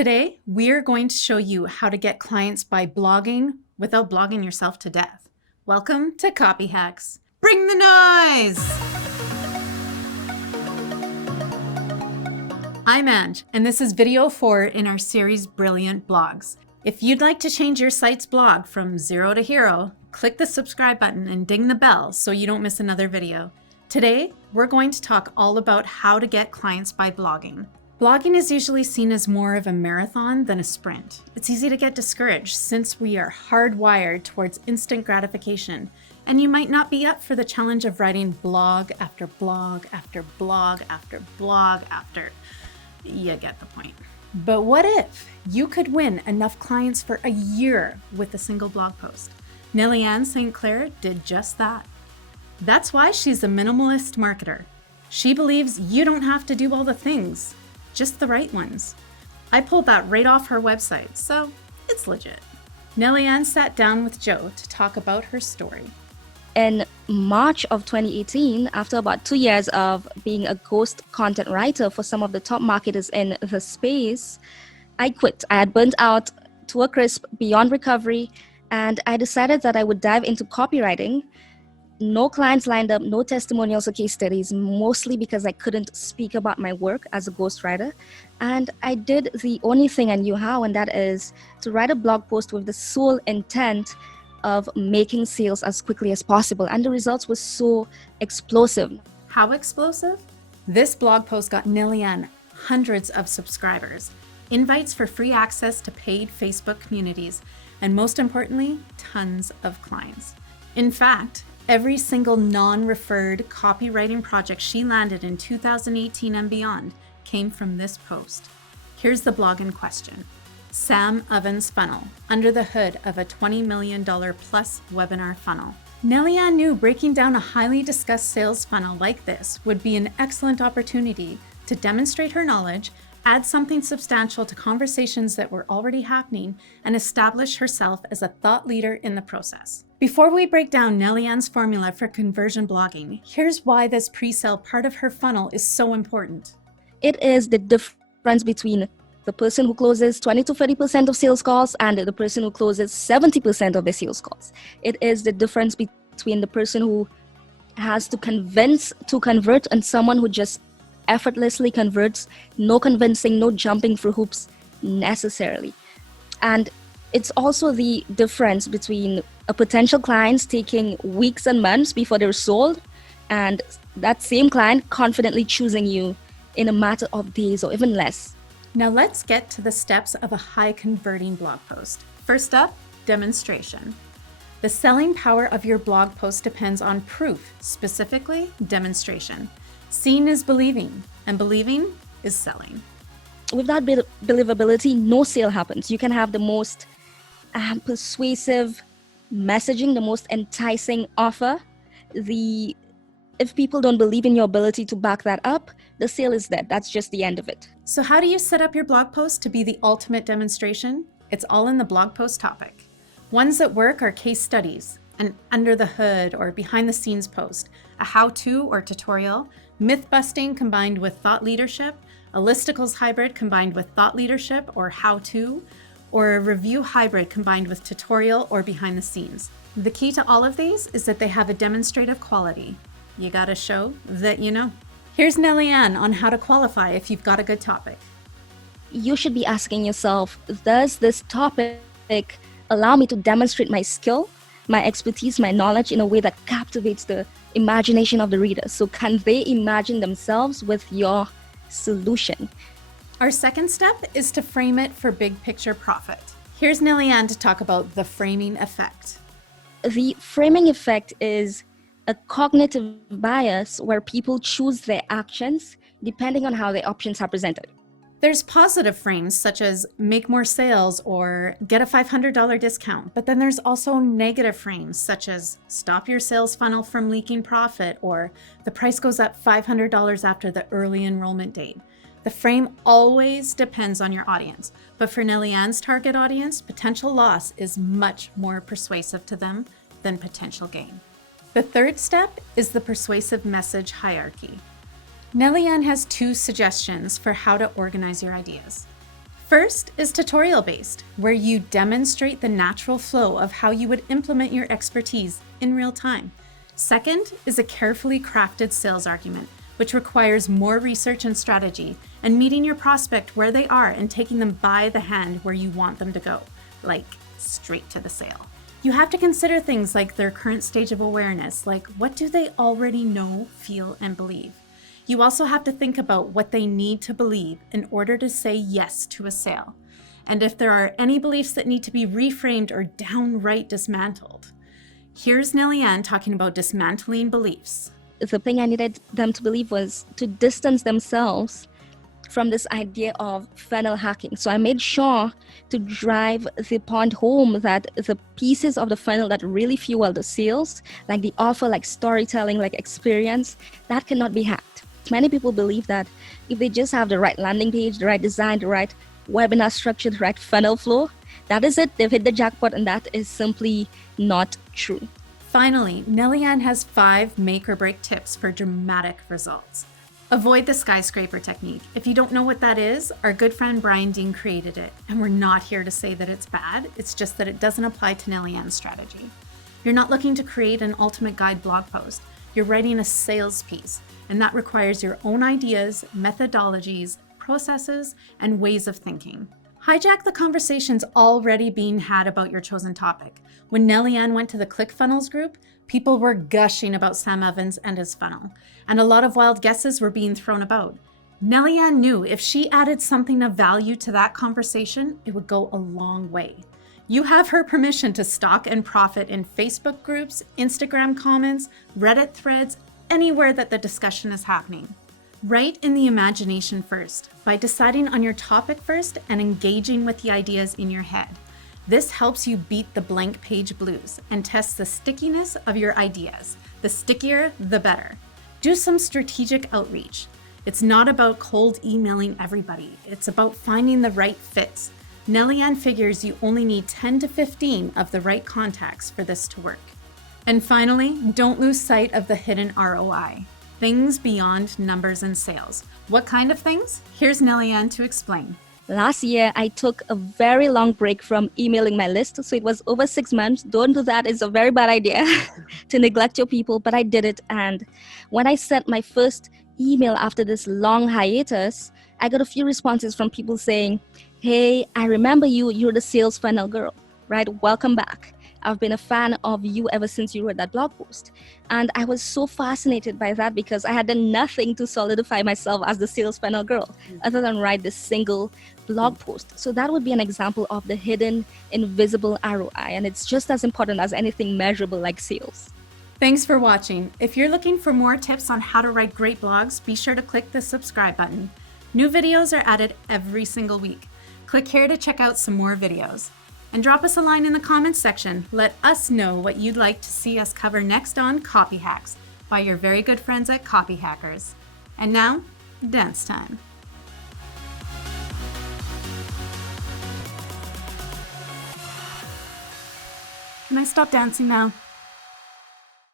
Today, we're going to show you how to get clients by blogging without blogging yourself to death. Welcome to Copyhacks. Bring the noise! I'm Ange, and this is video 4 in our series Brilliant Blogs. If you'd like to change your site's blog from zero to hero, click the subscribe button and ding the bell so you don't miss another video. Today, we're going to talk all about how to get clients by blogging. Blogging is usually seen as more of a marathon than a sprint. It's easy to get discouraged since we are hardwired towards instant gratification, and you might not be up for the challenge of writing blog after blog after blog after blog after. You get the point. But what if you could win enough clients for a year with a single blog post? Nelliane St. Clair did just that. That's why she's a minimalist marketer. She believes you don't have to do all the things, just the right ones. I pulled that right off her website, so it's legit. Nelliane sat down with Joe to talk about her story. In March of 2018, after about 2 years of being a ghost content writer for some of the top marketers in the space, I quit. I had burnt out to a crisp beyond recovery, and I decided that I would dive into copywriting. No clients lined up, no testimonials or case studies, mostly because I couldn't speak about my work as a ghostwriter. And I did the only thing I knew how, and that is to write a blog post with the sole intent of making sales as quickly as possible. And the results were so explosive. How explosive? This blog post got Nelliane hundreds of subscribers, invites for free access to paid Facebook communities, and most importantly, tons of clients. In fact, every single non-referred copywriting project she landed in 2018 and beyond came from this post. Here's the blog in question. Sam Oven's funnel, under the hood of a $20 million plus webinar funnel. Nelliane knew breaking down a highly discussed sales funnel like this would be an excellent opportunity to demonstrate her knowledge, add something substantial to conversations that were already happening, and establish herself as a thought leader in the process. Before we break down Nelliane's formula for conversion blogging, here's why this pre-sale part of her funnel is so important. It is the difference between the person who closes 20 to 30% of sales calls and the person who closes 70% of the sales calls. It is the difference between the person who has to convince to convert and someone who just effortlessly converts, no convincing, no jumping through hoops necessarily. And it's also the difference between a potential client taking weeks and months before they're sold, and that same client confidently choosing you in a matter of days or even less. Now let's get to the steps of a high converting blog post. First up, demonstration. The selling power of your blog post depends on proof, specifically demonstration. Seeing is believing, and believing is selling. Without believability, no sale happens. You can have the most persuasive messaging, the most enticing offer. If people don't believe in your ability to back that up, the sale is dead. That's just the end of it. So how do you set up your blog post to be the ultimate demonstration? It's all in the blog post topic. Ones that work are case studies, an under the hood or behind the scenes post, a how-to or tutorial, myth busting combined with thought leadership, a listicles hybrid combined with thought leadership or how-to, or a review hybrid combined with tutorial or behind the scenes. The key to all of these is that they have a demonstrative quality. You gotta show that you know. Here's Nelliane on how to qualify if you've got a good topic. You should be asking yourself, does this topic allow me to demonstrate my skill, my expertise, my knowledge in a way that captivates the imagination of the reader? So can they imagine themselves with your solution? Our second step is to frame it for big picture profit. Here's Nelliane to talk about the framing effect. The framing effect is a cognitive bias where people choose their actions depending on how their options are presented. There's positive frames such as make more sales or get a $500 discount, but then there's also negative frames such as stop your sales funnel from leaking profit or the price goes up $500 after the early enrollment date. The frame always depends on your audience, but for Nelliane's target audience, potential loss is much more persuasive to them than potential gain. The third step is the persuasive message hierarchy. Nelliane has 2 suggestions for how to organize your ideas. First is tutorial-based, where you demonstrate the natural flow of how you would implement your expertise in real time. Second is a carefully crafted sales argument, which requires more research and strategy and meeting your prospect where they are and taking them by the hand where you want them to go, like straight to the sale. You have to consider things like their current stage of awareness, like what do they already know, feel, and believe. You also have to think about what they need to believe in order to say yes to a sale, and if there are any beliefs that need to be reframed or downright dismantled. Here's Nelliane talking about dismantling beliefs. The thing I needed them to believe was to distance themselves from this idea of funnel hacking. So I made sure to drive the point home that the pieces of the funnel that really fuel the sales, like the offer, like storytelling, like experience, that cannot be hacked. Many people believe that if they just have the right landing page, the right design, the right webinar structure, the right funnel flow, that is it, they've hit the jackpot, and that is simply not true. Finally, Nelliane has 5 make or break tips for dramatic results. Avoid the skyscraper technique. If you don't know what that is, our good friend Brian Dean created it, and we're not here to say that it's bad, it's just that it doesn't apply to Nelliane's strategy. You're not looking to create an ultimate guide blog post. You're writing a sales piece, and that requires your own ideas, methodologies, processes, and ways of thinking. Hijack the conversations already being had about your chosen topic. When Nelliane went to the ClickFunnels group, people were gushing about Sam Evans and his funnel, and a lot of wild guesses were being thrown about. Nelliane knew if she added something of value to that conversation, it would go a long way. You have her permission to stalk and profit in Facebook groups, Instagram comments, Reddit threads, anywhere that the discussion is happening. Write in the imagination first, by deciding on your topic first and engaging with the ideas in your head. This helps you beat the blank page blues and test the stickiness of your ideas. The stickier, the better. Do some strategic outreach. It's not about cold emailing everybody. It's about finding the right fits. Nelliane figures you only need 10 to 15 of the right contacts for this to work. And finally, don't lose sight of the hidden ROI. Things beyond numbers and sales. What kind of things? Here's Nelliane to explain. Last year, I took a very long break from emailing my list. So it was over 6 months. Don't do that. It's a very bad idea to neglect your people, but I did it. And when I sent my first email after this long hiatus, I got a few responses from people saying, "Hey, I remember you. You're the sales funnel girl, right? Welcome back. I've been a fan of you ever since you wrote that blog post." And I was so fascinated by that because I had done nothing to solidify myself as the sales funnel girl other than write this single blog post. So that would be an example of the hidden, invisible ROI. And it's just as important as anything measurable like sales. Thanks for watching. If you're looking for more tips on how to write great blogs, be sure to click the subscribe button. New videos are added every single week. Click here to check out some more videos. And drop us a line in the comments section. Let us know what you'd like to see us cover next on Copy Hacks by your very good friends at Copyhackers. And now, dance time. Can I stop dancing now?